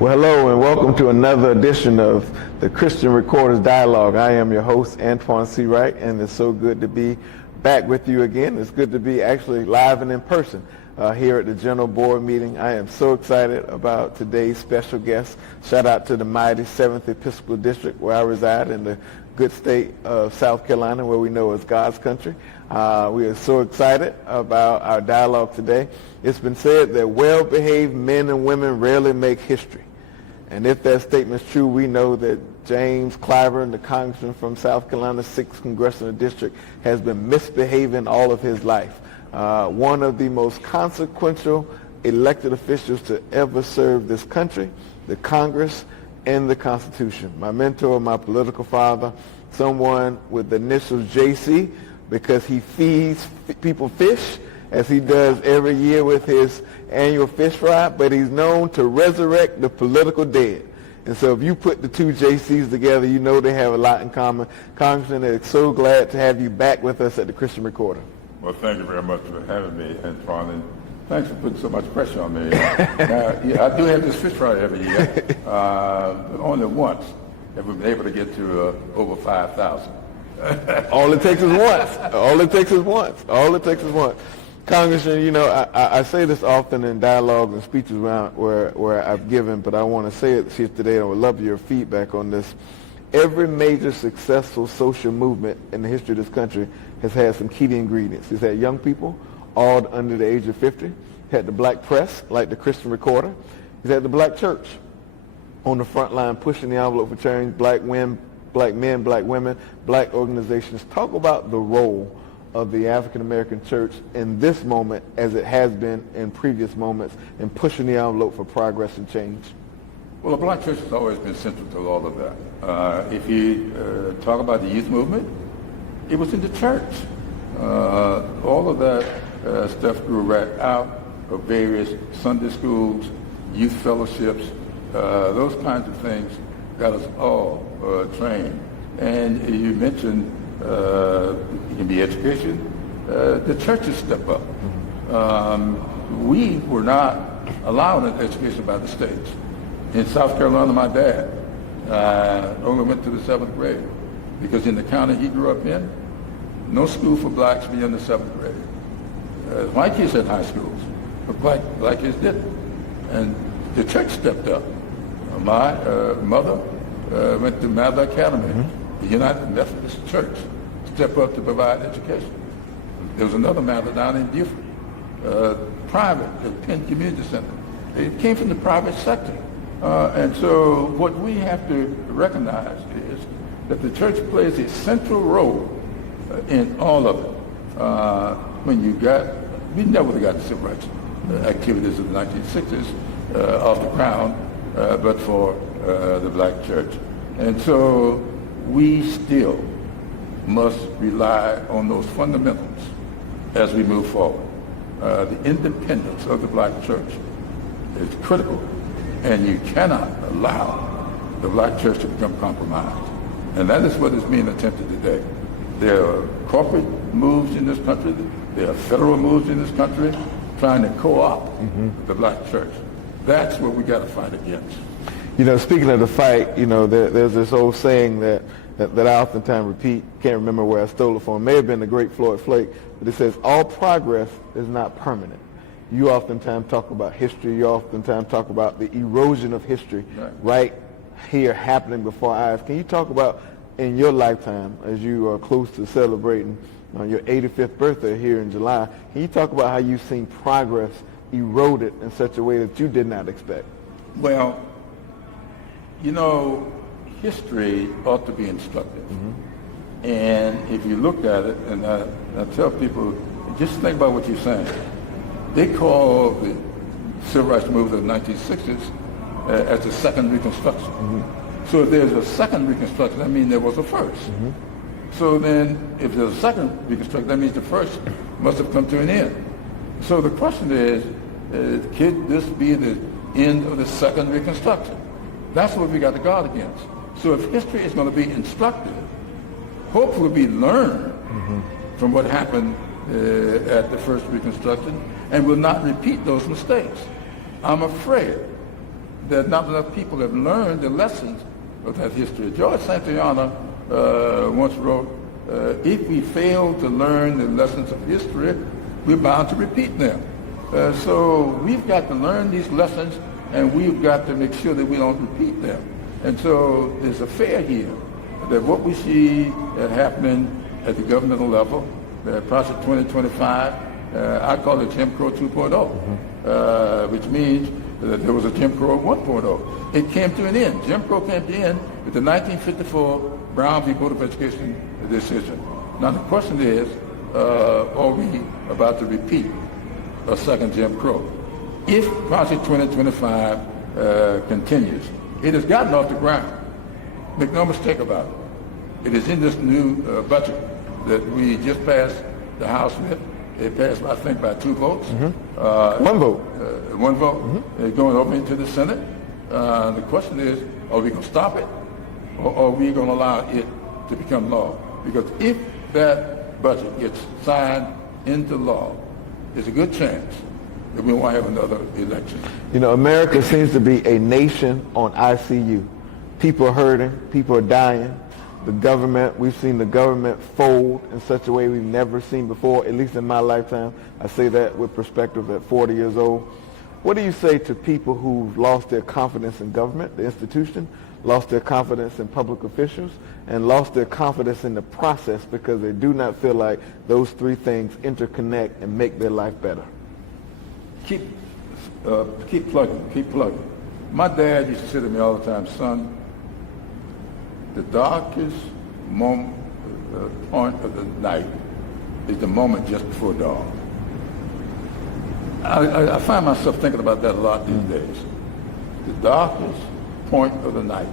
Well, hello and welcome to another edition of the Christian Recorders Dialogue. I am your host, Antjuan Seawright, and it's so good to be back with you again. It's good to be actually live and in person here at the General Board meeting. I am so excited about today's special guest. Shout out to the mighty 7th Episcopal District where I reside in the good state of South Carolina, where we know is God's country. We are so excited about our dialogue today. It's been said that well-behaved men and women rarely make history. And if that statement is true, we know that James Clyburn, the congressman from South Carolina's 6th Congressional District, has been misbehaving all of his life. One of the most consequential elected officials to ever serve this country, the Congress, and the Constitution. My mentor, my political father, someone with the initials JC, because he feeds people fish, as he does every year with his annual fish fry, but he's known to resurrect the political dead. And so if you put the two JCs together, you know they have a lot in common. Congressman, I'm so glad to have you back with us at the Christian Recorder. Well, thank you very much for having me, Antjuan, and thanks for putting so much pressure on me. Now, I do have this fish fry every year, but only once have we been able to get to over 5,000. All it takes is once. All it takes is once. All it takes is once. Congressman, you know, I say this often in dialogue and speeches around where I've given, but I want to say it here today, and I would love your feedback on this. Every major successful social movement in the history of this country has had some key ingredients. It's had young people, all under the age of 50. It's had the black press, like the Christian Recorder. It's had the black church on the front line pushing the envelope for change, black men, black women, black organizations. Talk about the role of the African American church in this moment as it has been in previous moments in pushing the envelope for progress and change. Well, the black church has always been central to all of that. If you talk about the youth movement, it was in the church. All of that stuff grew right out of various Sunday schools, youth fellowships, those kinds of things got us all trained. And you mentioned it can be education. The churches step up. We were not allowed an education by the states. In South Carolina, my dad only went to the 7th grade because in the county he grew up in, no school for blacks beyond the 7th grade. White kids had high schools, but black kids didn't. And the church stepped up. My mother went to Mather Academy. The United Methodist Church stepped up to provide education. There was another Mather down in Beaufort, private, the Penn Community Center. It came from the private sector. And so what we have to recognize is that the church plays a central role in all of it. We never would have got the civil rights activities of the 1960s off the ground, but for the black church. And so we still must rely on those fundamentals as we move forward. The independence of the black church is critical, and you cannot allow the black church to become compromised. And that is what is being attempted today. There are corporate moves in this country, there are federal moves in this country trying to co-opt the black church. That's what we got to fight against. You know, speaking of the fight, you know, there's this old saying that I oftentimes repeat, can't remember where I stole it from. It may have been the great Floyd Flake, but it says, all progress is not permanent. You oftentimes talk about history. You oftentimes talk about the erosion of history right here happening before our eyes. Can you talk about, in your lifetime, as you are close to celebrating your 85th birthday here in July, can you talk about how you've seen progress eroded in such a way that you did not expect? Well, you know, history ought to be instructive. And if you look at it, and I tell people, just think about what you're saying. They call the civil rights movement of the 1960s as the second Reconstruction. So if there's a second Reconstruction, that means there was a first. So then, if there's a second Reconstruction, that means the first must have come to an end. So the question is, could this be the end of the second Reconstruction? That's what we got to guard against. So if history is going to be instructive, hopefully we learn from what happened at the first Reconstruction and will not repeat those mistakes. I'm afraid that not enough people have learned the lessons of that history. George Santayana once wrote, if we fail to learn the lessons of history, we're bound to repeat them. So we've got to learn these lessons, and we've got to make sure that we don't repeat them. And so there's a fear here that what we see happening at the governmental level, Project 2025, I call it Jim Crow 2.0, which means that there was a Jim Crow 1.0. It came to an end. Jim Crow came to an end with the 1954 Brown v. Board of Education decision. Now the question is, are we about to repeat a second Jim Crow? If Project 2025 continues, it has gotten off the ground. Make no mistake about it. It is in this new budget that we just passed the House with. It passed, I think, by 2 votes. One vote. One vote. It's going over into the Senate. The question is, are we going to stop it, or are we going to allow it to become law? Because if that budget gets signed into law, there's a good chance that we won't have another election. You know, America seems to be a nation on ICU. People are hurting. People are dying. The government, we've seen the government fold in such a way we've never seen before, at least in my lifetime. I say that with perspective at 40 years old. What do you say to people who've lost their confidence in government, the institution, lost their confidence in public officials, and lost their confidence in the process because they do not feel like those three things interconnect and make their life better? Keep plugging. My dad used to say to me all the time, son, the darkest moment, point of the night is the moment just before dawn. I find myself thinking about that a lot these days. The darkest point of the night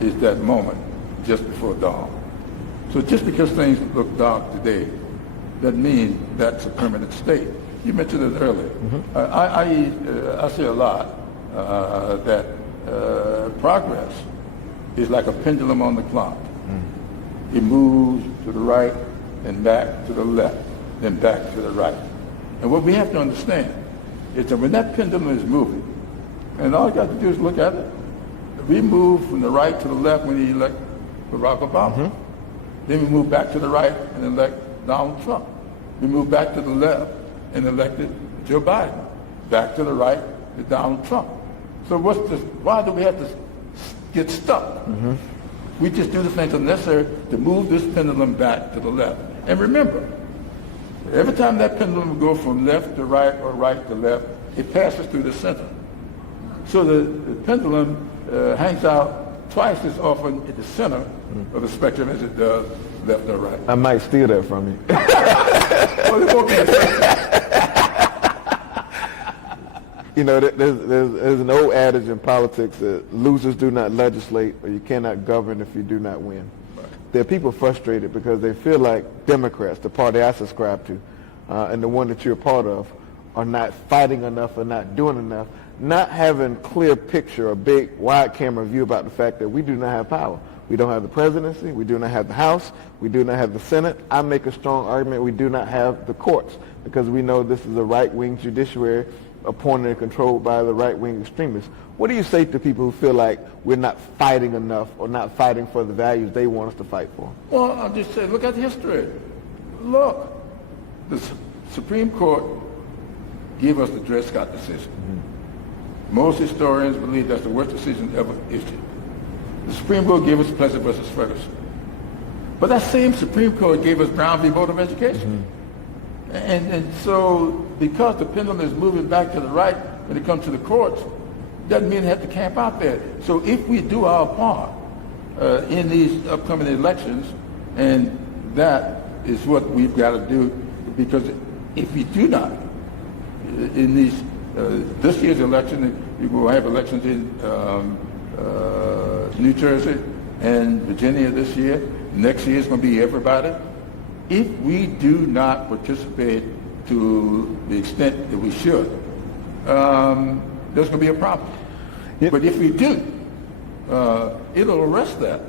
is that moment just before dawn. So just because things look dark today doesn't mean that's a permanent state. You mentioned it earlier. I say a lot that progress is like a pendulum on the clock. It moves to the right and back to the left, then back to the right. And what we have to understand is that when that pendulum is moving, and all you got to do is look at it, we move from the right to the left when you elect Barack Obama. Then we move back to the right and elect Donald Trump. We move back to the left and elected Joe Biden. Back to the right with Donald Trump. So why do we have to get stuck? We just do the things that are necessary to move this pendulum back to the left. And remember, every time that pendulum will go from left to right or right to left, it passes through the center. So the pendulum hangs out twice as often at the center of the spectrum as it does left or right. I might steal that from you. Well, it won't be a You know, there's an old adage in politics that losers do not legislate, or you cannot govern if you do not win. Right. There are people frustrated because they feel like Democrats, the party I subscribe to, and the one that you're a part of, are not fighting enough or not doing enough, not having clear picture, a big wide camera view about the fact that we do not have power. We don't have the presidency, we do not have the House, we do not have the Senate. I make a strong argument we do not have the courts, because we know this is a right-wing judiciary appointed and controlled by the right-wing extremists. What do you say to people who feel like we're not fighting enough or not fighting for the values they want us to fight for? Well, I'll just say, look at history. Look, the Supreme Court gave us the Dred Scott decision. Most historians believe that's the worst decision ever issued. The Supreme Court gave us Plessy versus Ferguson. But that same Supreme Court gave us Brown v. Board of Education. And so because the pendulum is moving back to the right when it comes to the courts, doesn't mean they have to camp out there. So if we do our part in these upcoming elections, and that is what we've got to do, because if we do not, in these this year's election, we will have elections in New Jersey and Virginia this year. Next year is going to be everybody. If we do not participate to the extent that we should, there's going to be a problem. Yep. But if we do, it'll arrest that,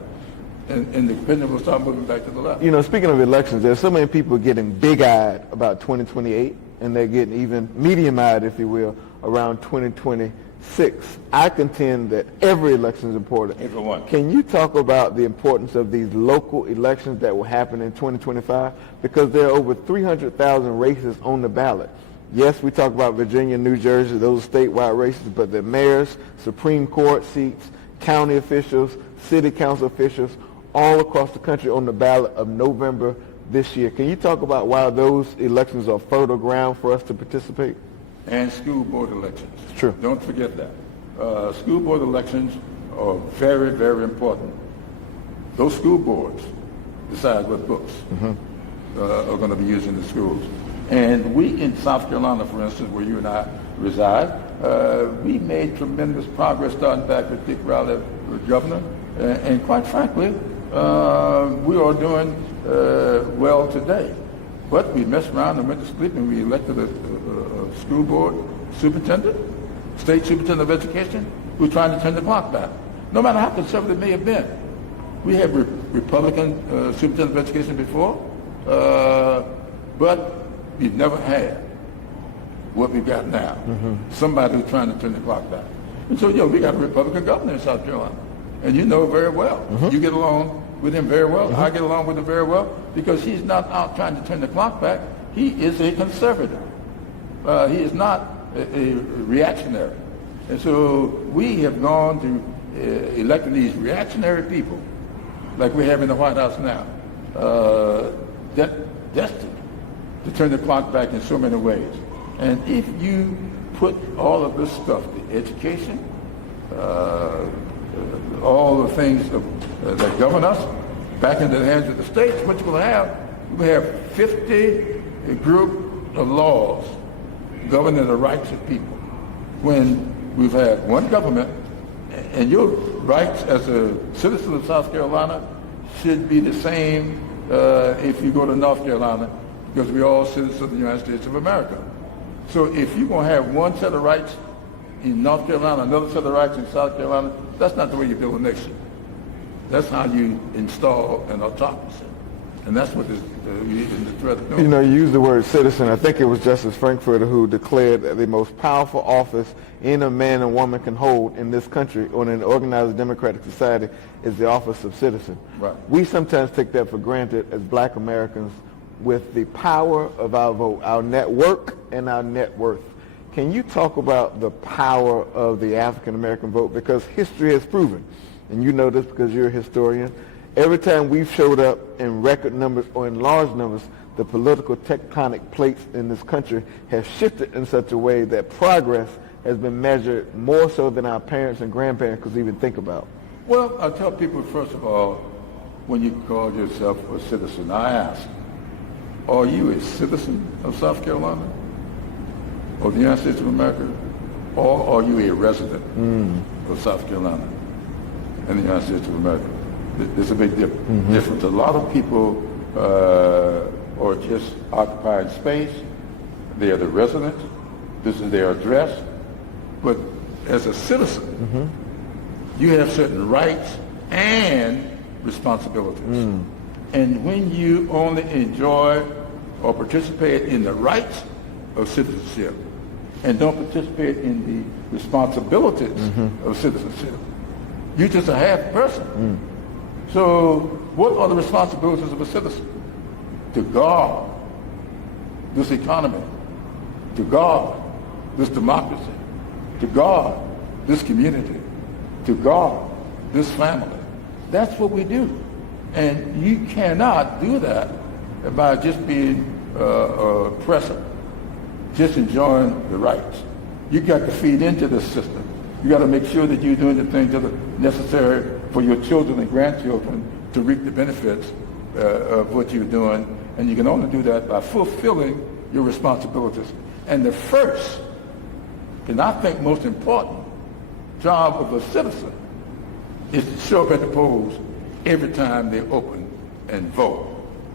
and the pendulum will start moving back to the left. You know, speaking of elections, there's so many people getting big-eyed about 2028, and they're getting even medium-eyed, if you will, around 2026. 6, I contend that every election is important. Every one. Can you talk about the importance of these local elections that will happen in 2025? Because there are over 300,000 races on the ballot. Yes, we talk about Virginia, New Jersey, those statewide races, but the mayors, Supreme Court seats, county officials, city council officials, all across the country on the ballot of November this year. Can you talk about why those elections are fertile ground for us to participate? And school board elections. True. Don't forget that. School board elections are very, very important. Those school boards decide what books are going to be used in the schools. And we in South Carolina, for instance, where you and I reside, we made tremendous progress starting back with Dick Riley, the governor. And quite frankly, we are doing well today. But we messed around and went to sleep and we elected a school board superintendent, state superintendent of education, who's trying to turn the clock back. No matter how conservative it may have been. We had Republican superintendent of education before, but we've never had what we've got now. Somebody who's trying to turn the clock back. And so, we got a Republican governor in South Carolina. And you know very well. You get along with him very well. I get along with him very well because he's not out trying to turn the clock back. He is a conservative. He is not a reactionary. And so we have gone to electing these reactionary people like we have in the White House now, destined to turn the clock back in so many ways. And if you put all of this stuff, the education, all the things that govern us back into the hands of the states, what you're going to have, we have 50 group of laws governing the rights of people. When we've had one government, and your rights as a citizen of South Carolina should be the same if you go to North Carolina, because we're all citizens of the United States of America. So if you're going to have one set of rights in North Carolina, another set of rights in South Carolina, that's not the way you build a nation. That's how you install an autocracy. And that's what the threat of doing. You use the word citizen. I think it was Justice Frankfurter who declared that the most powerful office any man and woman can hold in this country or in an organized democratic society is the office of citizen. Right. We sometimes take that for granted as black Americans with the power of our vote, our network and our net worth. Can you talk about the power of the African American vote? Because history has proven, and you know this because you're a historian, every time we've showed up in record numbers or in large numbers, the political tectonic plates in this country have shifted in such a way that progress has been measured more so than our parents and grandparents could even think about. Well, I tell people, first of all, when you call yourself a citizen, I ask, are you a citizen of South Carolina? Or the United States of America? Or are you a resident of South Carolina and the United States of America? There's a big difference. A lot of people are just occupying space. They are the resident. This is their address. But as a citizen, you have certain rights and responsibilities. And when you only enjoy or participate in the rights of citizenship and don't participate in the responsibilities of citizenship, you're just a half person. So what are the responsibilities of a citizen? To guard this economy, to guard this democracy, to guard this community, to guard this family. That's what we do. And you cannot do that by just being a oppressor, just enjoying the rights. You got to feed into this system. You got to make sure that you're doing the things that are necessary for your children and grandchildren to reap the benefits of what you're doing. And you can only do that by fulfilling your responsibilities. And the first, and I think most important, job of a citizen is to show up at the polls every time they open and vote.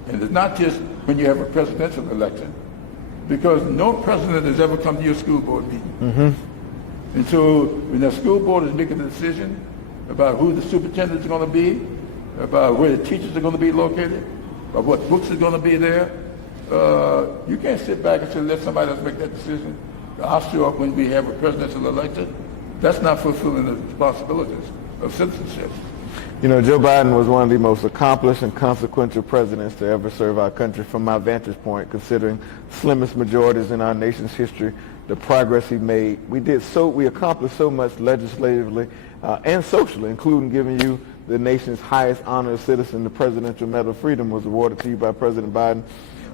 And it's not just when you have a presidential election, because no president has ever come to your school board meeting. And so when the school board is making a decision about who the superintendent is going to be, about where the teachers are going to be located, about what books are going to be there, you can't sit back and say, let somebody else make that decision. I'll show up when we have a presidential election, That's not fulfilling the responsibilities of citizenship. You know, Joe Biden was one of the most accomplished and consequential presidents to ever serve our country from my vantage point, considering slimmest majorities in our nation's history, the progress he made. We accomplished so much legislatively and socially, including giving you the nation's highest honor of citizen. The Presidential Medal of Freedom was awarded to you by President Biden.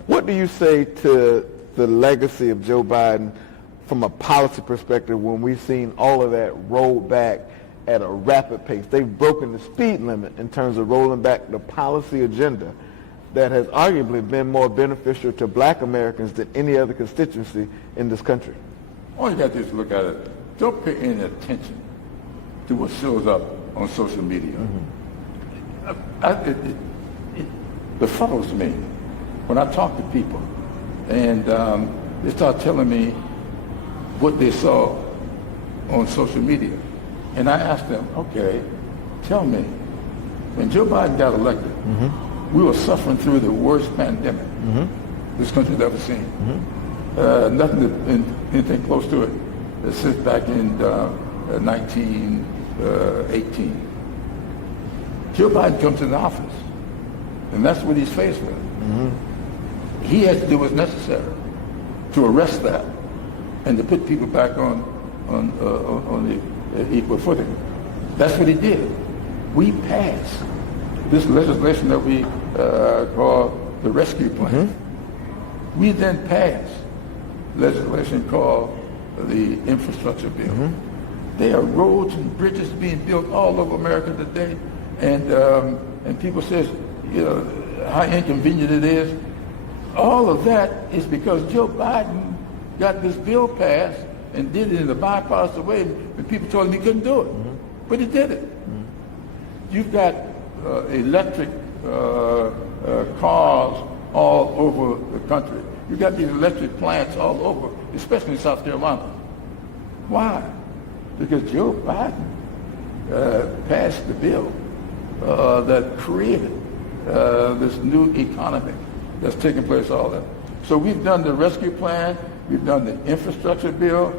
What do you say to the legacy of Joe Biden from a policy perspective when we've seen all of that rolled back at a rapid pace? They've broken the speed limit in terms of rolling back the policy agenda that has arguably been more beneficial to black Americans than any other constituency in this country. All you got to do is look at it. Don't pay any attention to what shows up on social media. It befuddles me when I talk to people and they start telling me what they saw on social media. And I asked them, okay, tell me, when Joe Biden got elected, we were suffering through the worst pandemic this country's ever seen. Anything close to it since back in 1918. Joe Biden comes into office, and that's what he's faced with. He has to do what's necessary to arrest that and to put people back on the equal footing. That's what he did. We passed this legislation that we call the rescue plan. We then passed legislation called the infrastructure bill. There are roads and bridges being built all over America today, and people says, you know, how inconvenient it is. All of that is because Joe Biden got this bill passed and did it in a bipartisan way, and people told him he couldn't do it. But he did it. You've got electric cars all over the country. You've got these electric plants all over, especially in South Carolina. Why? Because Joe Biden passed the bill that created this new economy that's taking place all that. So we've done the rescue plan, we've done the infrastructure bill,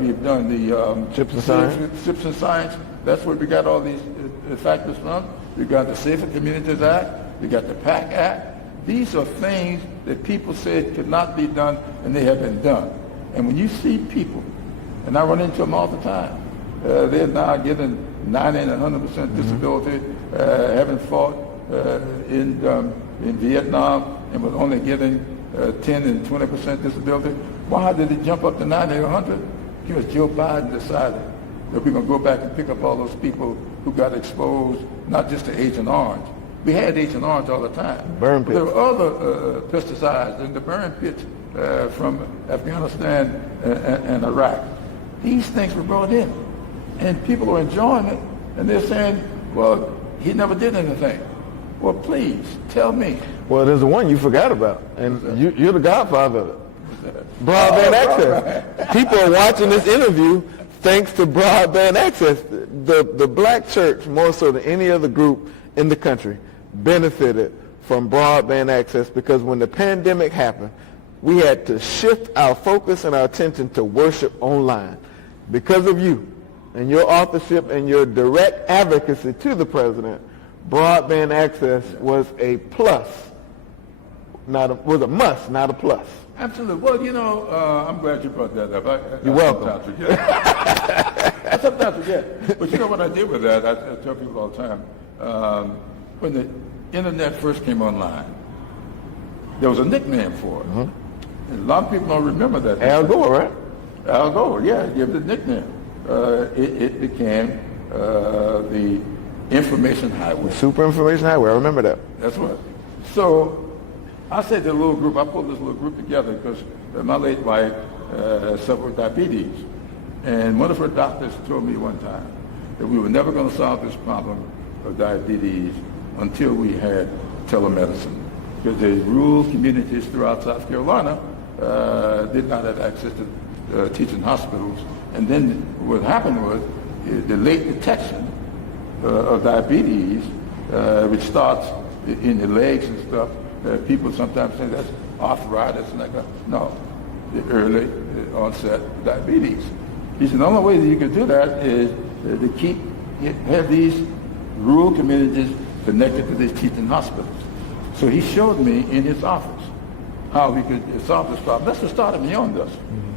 we've done the CHIPS and Science. CHIPS and Science. That's where we got all these factors from. We got the Safer Communities Act, we got the PAC Act. These are things that people said could not be done, and they have been done. And when you see people, and I run into them all the time, they're now getting 90 and 100% disability, having fought in Vietnam and was only getting 10 and 20% disability. Why did it jump up to 90 or 100? Because Joe Biden decided that we're going to go back and pick up all those people who got exposed, not just to Agent Orange. We had Agent Orange all the time. Burn pits. There were other pesticides in the burn pits from Afghanistan and Iraq. These things were brought in, and people are enjoying it, and they're saying, well, he never did anything. Well, please, tell me. Well, there's the one you forgot about, and you're the godfather of it. Broadband access. People are watching this interview thanks to broadband access. The black church, more so than any other group in the country, benefited from broadband access because when the pandemic happened, we had to shift our focus and our attention to worship online. Because of you and your authorship and your direct advocacy to the president, broadband access was a plus, was a must, not a plus. Absolutely. Well, you know, I'm glad you brought that up. You're welcome. I sometimes forget. But you know what I did with that? I tell people all the time. When the internet first came online, there was a nickname for it. And a lot of people don't remember that. Al Gore, right? Al Gore, yeah, give the nickname. It became the information highway. Super information highway, I remember that. That's right. So I said to the little group, I pulled this little group together because my late wife suffered with diabetes. And one of her doctors told me one time that we were never going to solve this problem of diabetes until we had telemedicine. Because the rural communities throughout South Carolina did not have access to teaching hospitals. And then what happened was the late detection of diabetes, which starts in the legs and stuff. People sometimes say that's arthritis and like that. No, the early onset diabetes. He said the only way that you can do that is to have these rural communities connected to these teaching hospitals. So he showed me in his office how we could solve this problem. That's what started me on this.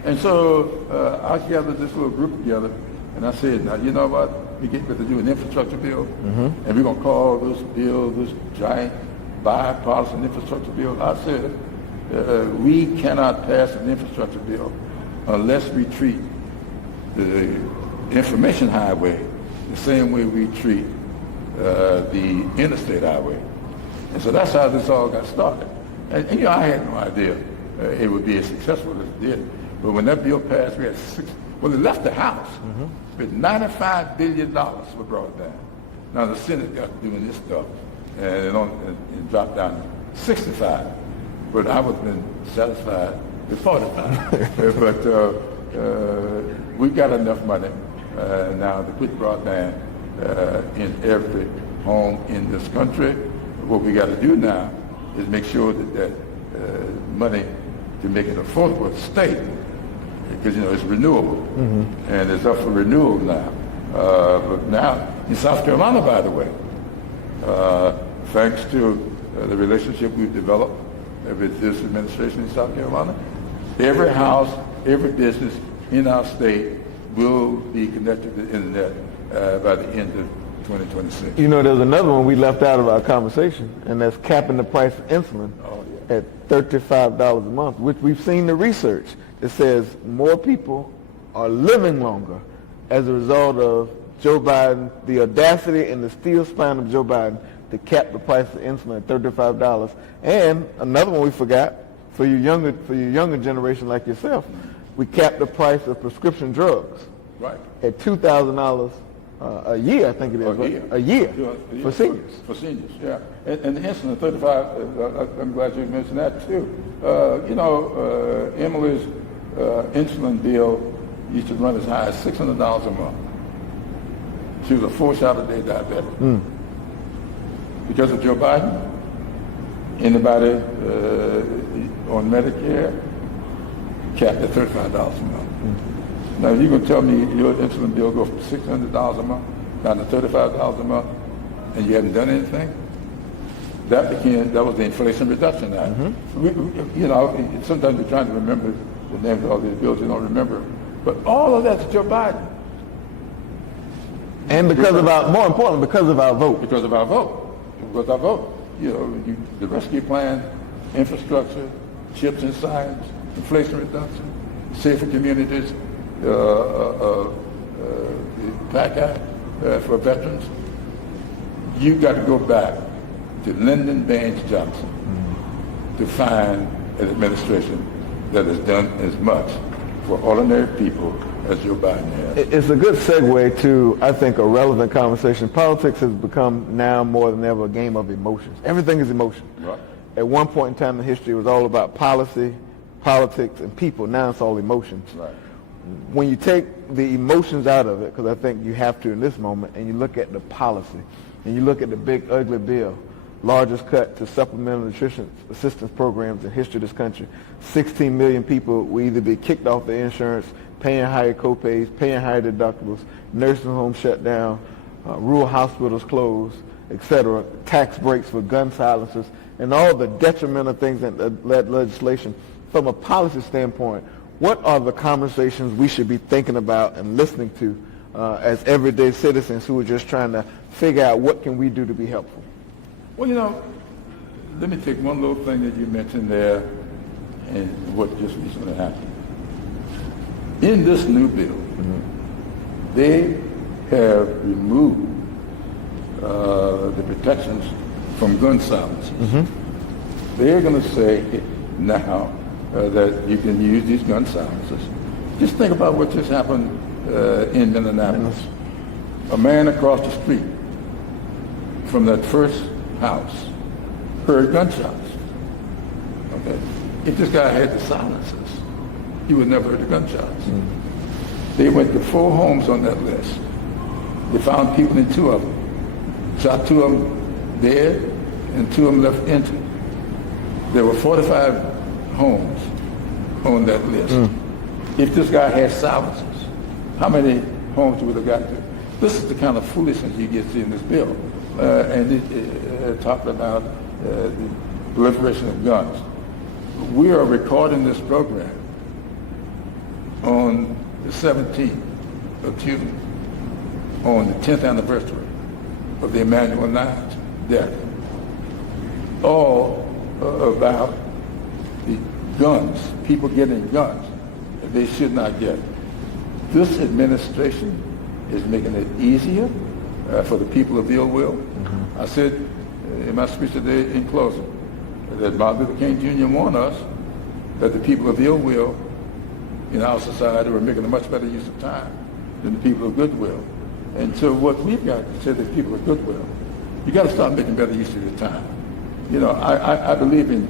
And so I gathered this little group together, and I said, now, you know what? We get ready to do an infrastructure bill, and we're going to call this bill this giant bipartisan infrastructure bill. I said, we cannot pass an infrastructure bill unless we treat the information highway the same way we treat the interstate highway. And so that's how this all got started. And you know, I had no idea it would be as successful as it did. But when that bill passed, we had it left the House with $95 billion for broadband. Now the Senate got doing this stuff, and it dropped down to 65. But I would have been satisfied with 45. But we've got enough money now to put broadband in every home in this country. What we got to do now is make sure that money to make it affordable at the state, because you know it's renewable, and it's up for renewal now. But now in South Carolina, by the way, thanks to the relationship we've developed with this administration in South Carolina, every house, every business in our state will be connected to the internet by the end of 2026. You know, there's another one we left out of our conversation, and that's capping the price of insulin at $35 a month, which we've seen the research that says more people are living longer as a result of Joe Biden, the audacity and the steel spine of Joe Biden to cap the price of insulin at $35. And another one we forgot, for your younger generation like yourself, we capped the price of prescription drugs at $2,000 a year, I think it is. A year for seniors. For seniors, yeah. And the insulin, 35, I'm glad you mentioned that too. You know, Emily's insulin bill used to run as high as $600 a month. She was a 4-shot-a-day diabetic. Because of Joe Biden, anybody on Medicare capped at $35 a month. Now, you're going to tell me your insulin bill goes from $600 a month down to $35 a month, and you haven't done anything? That was the Inflation Reduction Act. You know, sometimes you're trying to remember the names of all these bills, you don't remember. But all of that's Joe Biden. And because of our, more importantly, because of our vote. Because of our vote. Because our vote. You know, the rescue plan, infrastructure, chips and science, inflation reduction, safer communities, the PAC Act for veterans. You got to go back to Lyndon Baines Johnson to find an administration that has done as much for ordinary people as Joe Biden has. It's a good segue to, I think, a relevant conversation. Politics has become now more than ever a game of emotions. Everything is emotion. Right. At one point in time in history, it was all about policy, politics, and people. Now it's all emotions. Right. When you take the emotions out of it, because I think you have to in this moment, and you look at the policy, and you look at the big ugly bill, largest cut to supplemental nutrition assistance programs in history of this country. 16 million people will either be kicked off their insurance, paying higher copays, paying higher deductibles, nursing homes shut down, rural hospitals closed, etc., tax breaks for gun silencers, and all the detrimental things that led legislation. From a policy standpoint, what are the conversations we should be thinking about and listening to as everyday citizens who are just trying to figure out what can we do to be helpful? Well, you know, let me take one little thing that you mentioned there and what just recently happened. In this new bill, they have removed the protections from gun silencers. They're going to say now that you can use these gun silencers. Just think about what just happened in Minneapolis. A man across the street from that first house heard gunshots. Okay, if this guy had the silencers, he would never heard the gunshots. They went to 4 homes on that list. They found people in 2 of them. Shot 2 of them dead and 2 of them left injured. There were 45 homes on that list. If this guy had silencers, how many homes you would have gotten to. This is the kind of foolishness you get to see in this bill. And it talked about the proliferation of guns. We are recording this program on the 17th of June, on the 10th anniversary of the Antjuan death. All about the guns, people getting guns that they should not get. This administration is making it easier for the people of ill will. I said in my speech today in closing that Martin Luther King Jr. warned us that the people of ill will in our society were making a much better use of time than the people of goodwill. And so what we've got to say to the people of goodwill, you got to start making better use of your time. You know, I believe in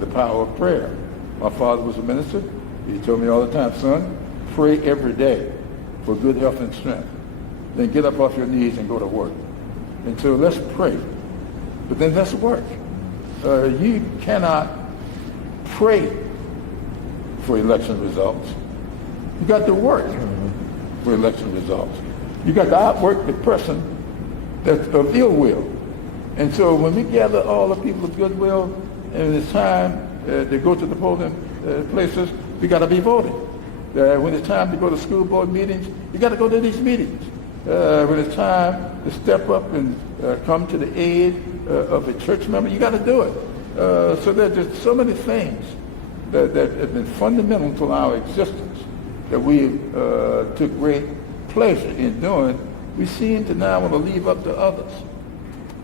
the power of prayer. My father was a minister. He told me all the time, son, pray every day for good health and strength. Then get up off your knees and go to work. And so let's pray, but then let's work. You cannot pray for election results. You got to work for election results. You got to outwork the person that's of ill will. And so when we gather all the people of goodwill, and it's time to go to the polling places, we got to be voting. When it's time to go to school board meetings, you got to go to these meetings. When it's time to step up and come to the aid of a church member, you got to do it. So there's just so many things that have been fundamental to our existence that we took great pleasure in doing. We seem to now want to leave up to others.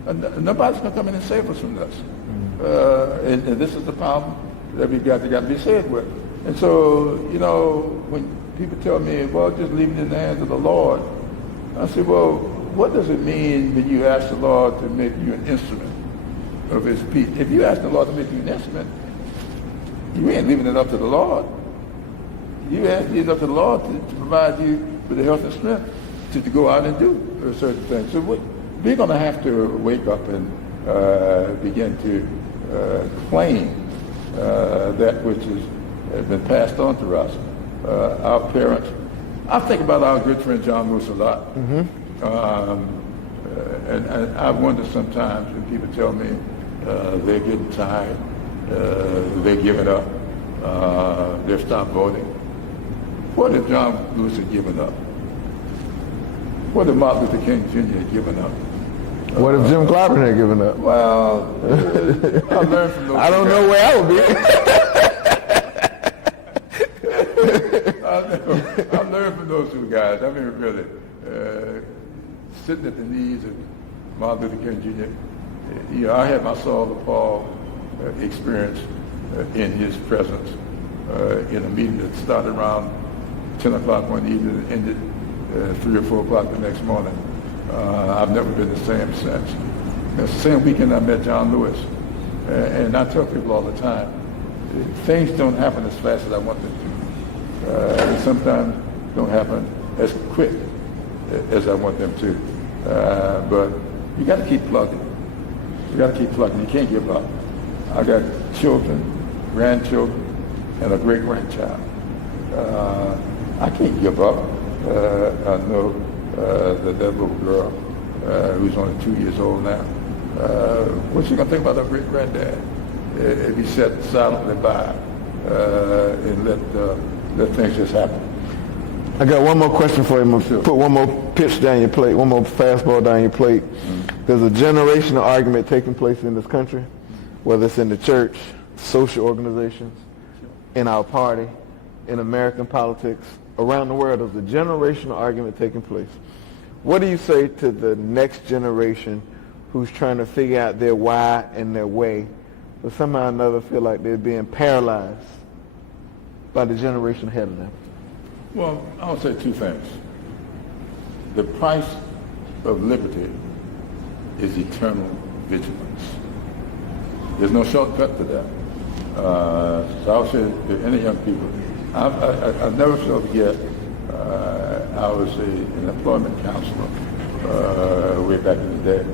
And nobody's going to come in and save us from this. And this is the problem that we got to be saved with. And so, you know, when people tell me, well, just leave it in the hands of the Lord, I say, well, what does it mean when you ask the Lord to make you an instrument of his peace? If you ask the Lord to make you an instrument, you ain't leaving it up to the Lord. You leave it up to the Lord to provide you with the health and strength to go out and do certain things. So we're going to have to wake up and begin to claim that which has been passed on to us. Our parents. I think about our good friend John Lewis a lot. And I wonder sometimes when people tell me they're getting tired, they're giving up, they've stopped voting. What if John Lewis had given up? What if Martin Luther King Jr. had given up? What if Jim Clyburn had given up? Well, I learned from those I don't know where I would be. I learned from those two guys. I mean, really, sitting at the knees of Martin Luther King Jr. You know, I had my Saul of Paul experience in his presence in a meeting that started around 10 o'clock one evening and ended 3 or 4 o'clock the next morning. I've never been the same since. The same weekend I met John Lewis. And I tell people all the time, things don't happen as fast as I want them to. And sometimes don't happen as quick as I want them to. But you got to keep plugging. You got to keep plugging. You can't give up. I got children, grandchildren, and a great-grandchild. I can't give up. I know that little girl who's only 2 years old now. What's she gonna think about her great-granddad if he sat silently by and let things just happen? I got one more question for you. Sure. Put one more pitch down your plate, one more fastball down your plate. There's a generational argument taking place in this country, whether it's in the church, social organizations, in our party, in American politics, around the world. There's a generational argument taking place. What do you say to the next generation who's trying to figure out their why and their way, but somehow or another feel like they're being paralyzed by the generation ahead of them? Well, I'll say two things. The price of liberty is eternal vigilance. There's no shortcut to that. So I'll say to any young people, I'll never forget, I was an employment counselor way back in the day.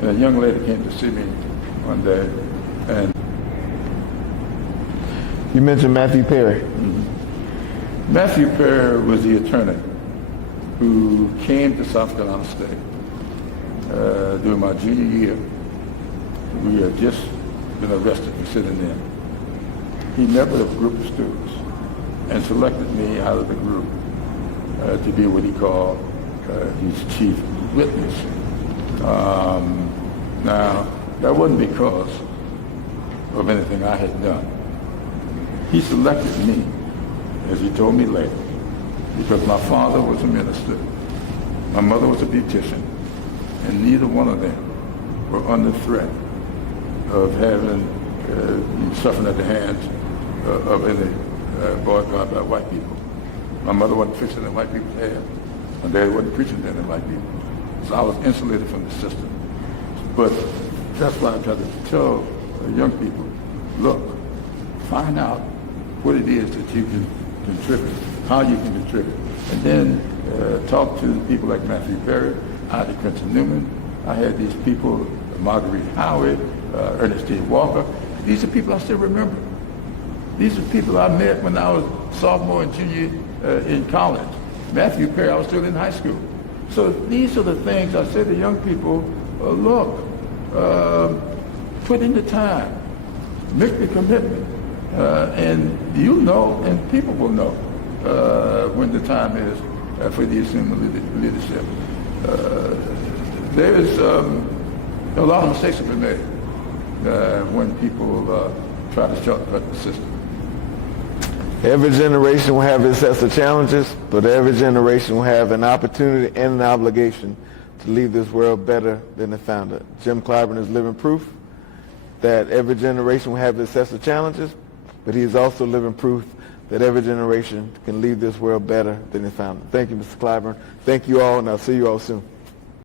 And a young lady came to see me one day, and you mentioned Matthew Perry. Matthew Perry was the attorney who came to South Carolina State during my junior year. We had just been arrested for sitting in. He met with a group of students and selected me out of the group to be what he called his chief witness. Now, that wasn't because of anything I had done. He selected me, as he told me later, because my father was a minister, my mother was a beautician, and neither one of them were under threat of having suffering at the hands of any boycott by white people. My mother wasn't fixing in white people's hair. My dad wasn't preaching that in white people. So I was insulated from the system. But that's why I try to tell young people, look, find out what it is that you can contribute, how you can contribute. And then talk to people like Matthew Perry, Ida Quinton Newman. I had these people, Marguerite Howard, Ernestine Walker. These are people I still remember. These are people I met when I was sophomore and junior in college. Matthew Perry, I was still in high school. So these are the things I say to young people, look, put in the time, make the commitment, and you know, and people will know when the time is for the assumed leadership. There's a lot of mistakes have been made when people try to shortcut the system. Every generation will have its sets of challenges, but every generation will have an opportunity and an obligation to leave this world better than it found it. Jim Clyburn is living proof that every generation will have its sets of challenges, but he is also living proof that every generation can leave this world better than it found it. Thank you, Mr. Clyburn. Thank you all, and I'll see you all soon.